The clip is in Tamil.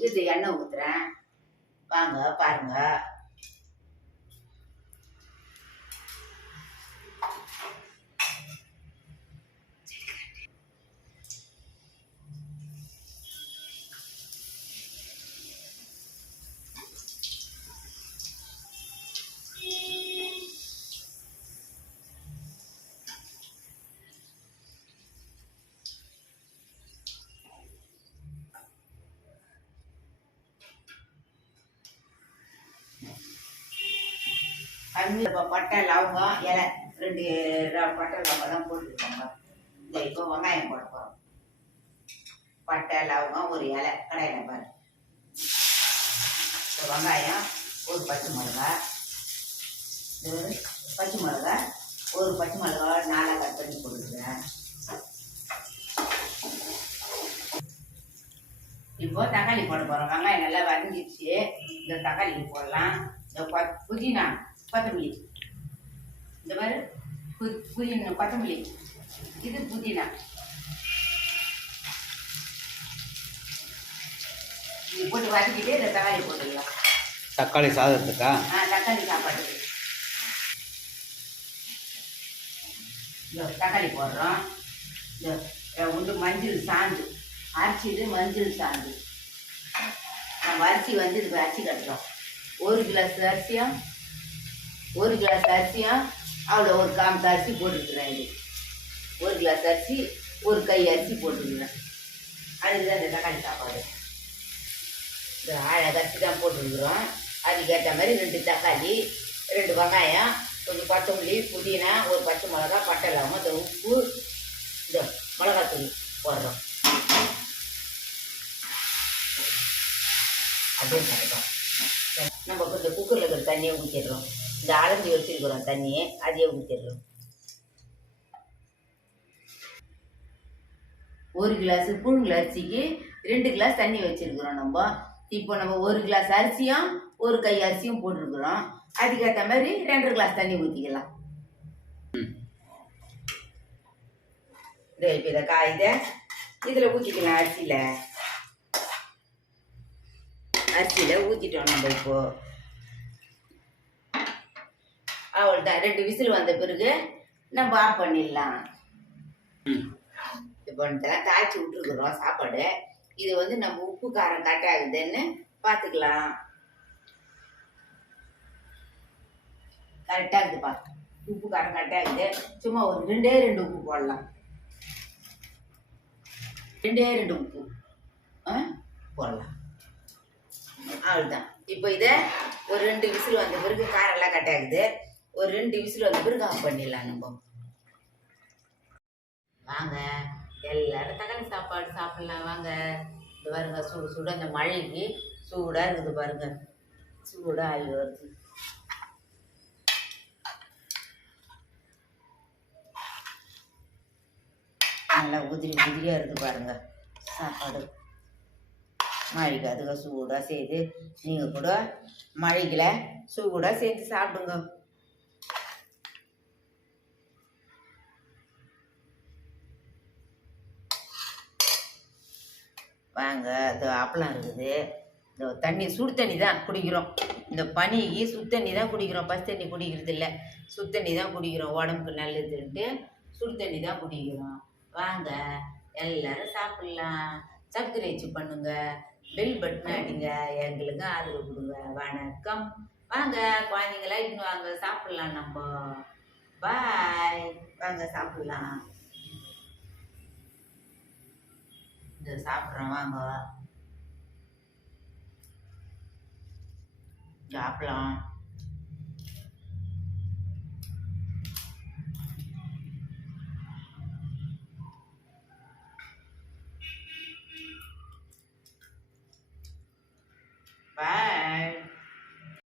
வச்சுட்டு இது எண்ணெய் ஊற்றுறேன் வாங்க பாருங்க. கண்ணு பட்டை லவங்கம் இலை ரெண்டு ர- பட்டை லவங்கம்லாம் போட்டுருக்கோங்க இந்த இப்போ வெங்காயம் போட போகிறோம் பட்டை லவங்கம் ஒரு இலை கடையில் பாரு. இப்போ வெங்காயம் ஒரு பச்சை மிளகா. இது ஒரு பச்சை மிளகா ஒரு பச்சை மிளகா நாலாக கட் பண்ணி போட்டுக்கிறேன். இப்போ தக்காளி போட போகிறோம் வெங்காயம் நல்லா வதங்கிடுச்சு. இந்த தக்காளி போடலாம். இந்த புதினா. கொத்தமல்லி. இந்த மாதிரி பு- புதினா கொத்தமல்லி. இது புதினா. இது போட்டு வதக்கிட்டு இந்த தக்காளி போட்டுடலாம் தக்காளி சாதத்துக்கா ஆ தக்காளி சாப்பாட்டுக்கு இந்த தக்காளி போடுறோம். இந்த உண்டு மஞ்சள் சாந்து. அரிசிது மஞ்சள் சாந்து. நம்ம அரிசி வந்து இதுக்கு அரிசி கட்டுறோம். ஒரு கிளாஸ் அரிசியும் ஒரு கிளாஸ் அரிசியும் அவ்வளோ ஒரு காம்பு அரிசி போட்டுருக்குறேன் இது. ஒரு கிளாஸ் அரிசி ஒரு கை அரிசி போட்டுருக்குறேன் அதுதான் இந்த தக்காளி சாப்பாடு. இந்த அழகாக அரிசி தான் போட்டுருக்குறோம் அதுக்கேற்ற மாதிரி ரெண்டு தக்காளி ரெண்டு வெங்காயம் கொஞ்சம் கொத்தமல்லி புதினா ஒரு பச்சை மிளகா பட்டை இல்லாமல் இந்த உப்பு இந்த மிளகாத்தூள் போடுறோம். அப்படியே நம்ம கொஞ்சம் இந்த குக்கரில் இருக்கிற தண்ணியை ஊற்றிடுறோம் இந்த அலஞ்சி வச்சிருக்கிறோம் தண்ணியை. அதையே ஊற்றிடுறோம் ஒரு கிளாஸ் புழுங்கல் அரிசிக்கு ரெண்டு கிளாஸ் தண்ணி வச்சிருக்கிறோம் நம்ம. இப்போ நம்ம ஒரு கிளாஸ் அரிசியும் ஒரு கை அரிசியும் போட்டிருக்கிறோம். அதுக்கேற்ற மாதிரி ரெண்டரை கிளாஸ் தண்ணி ஊற்றிக்கலாம் இந்த இப்போ இதை காய்த இதில் ஊற்றிக்கலாம் அரிசியில். அரிசியில் ஊற்றிட்டோம் நம்ம இப்போது இப்போ அவ்வளோதான் ரெண்டு விசில் வந்த பிறகு நம்ம ஆஃப் பண்ணிடலாம். இப்போ இதெல்லாம் காய்ச்சி விட்டுருக்குறோம் சாப்பாடு. இது வந்து நம்ம உப்பு காரம் கட் ஆகுதுன்னு பார்த்துக்கலாம். கரெக்டாக இருக்குப்பா உப்பு காரம் கட் ஆகுது சும்மா ஒரு ரெண்டே ரெண்டு உப்பு போடலாம். ரெண்டே ரெண்டு உப்பு. போடலாம். அவ்வளோதான் இப்போ இதை ஒரு ரெண்டு விசில் வந்த பிறகு காரெல்லாம் கட் ஆகுது ஒரு ரெண்டு விசில் வந்து பிறகு ஆஃப் பண்ணிடலாம் நம்ம. வாங்க. எல்லாரும் தக்காளி சாப்பாடு சாப்பிடலாம். வாங்க. இது பாருங்க சுடு சுட அந்த மழைக்கு சூடாக இருக்குது பாருங்க. சூடாக ஆகி வருது. நல்லா உதிரி உதிரியாக இருக்குது பாருங்க. சாப்பாடு. மழைக்கு அதுக்கு சூடாக செய்து நீங்கள் கூட மழைக்கில் சூடாக சேர்த்து சாப்பிடுங்க. வாங்க இந்த அப்பளம் இருக்குது. இந்த தண்ணி சுடு தண்ணி தான் குடிக்கிறோம். இந்த பனிக்கு சுடு தண்ணி தான் குடிக்கிறோம். பசு தண்ணி குடிக்கிறது இல்லை. சுடு தண்ணி தான் குடிக்கிறோம். உடம்புக்கு நல்லதுன்ட்டு சுடு தண்ணி தான் குடிக்கிறோம். வாங்க எல்லாரும் சாப்பிட்லாம். சர்க்கரை பண்ணுங்க. பெல் பட்டன் அடிங்க. எங்களுக்கு ஆதரவு கொடுங்க. வணக்கம். வாங்க குழந்தைங்களா இன்னும் வாங்க. சாப்பிட்லாம் நம்ம. பாய் வாங்க சாப்பிட்லாம். இது சாப்பிட்றோம் வாங்க சாப்பிடலாம்.